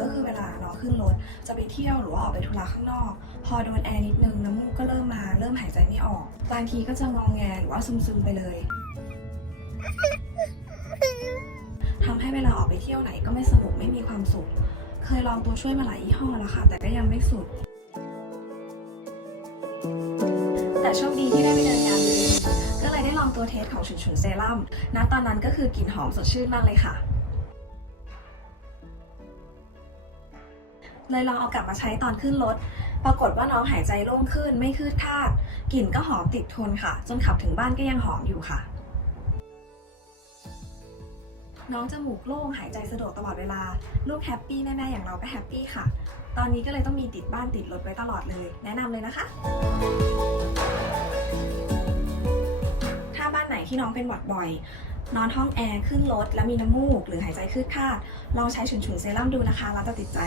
ก็คือเวลาเราขึ้นรถจะไปเที่ยวหรือว่าออกไปธุระข้างนอก พอโดนแอร์นิดนึงน้ำมูกก็เริ่มมาเริ่มหายใจไม่ออก บางทีก็จะงองแงหรือว่าซึมๆไปเลยทำให้เวลาออกไปเที่ยวไหนก็ไม่สนุกไม่มีความสุข เคยลองตัวช่วยมาหลายยี่ห้อแล้วค่ะ แต่ก็ยังไม่สุด แต่โชคดีที่ได้ไปเดินงานดีก็เลยได้ลองตัวเทสของฉุนฉุนเซรั่มณตอนนั้นก็คือกลิ่นหอมสดชื่นมากเลยค่ะ เลยลองเอากลับมาใช้ตอนขึ้นรถ ปรากฏว่าน้องหายใจโล่งขึ้นไม่คืดคาดกลิ่นก็หอมติดทนค่ะ จนขับถึงบ้านก็ยังหอมอยู่ค่ะ น้องจมูกโล่งหายใจสะดวกตลอดเวลา ลูกแฮปปี้แม่ๆอย่างเราก็แฮปปี้ค่ะ ตอนนี้ก็เลยต้องมีติดบ้านติดรถไว้ตลอดเลย แนะนำเลยนะคะถ้าบ้านไหนที่น้องเป็นหวัดบ่อย นอนห้องแอร์ขึ้นรถแล้วมีน้ำมูก หรือหายใจคืดคาดลองใช้ฉุนฉุนเซรั่มดูนะคะแล้วจะติดใจ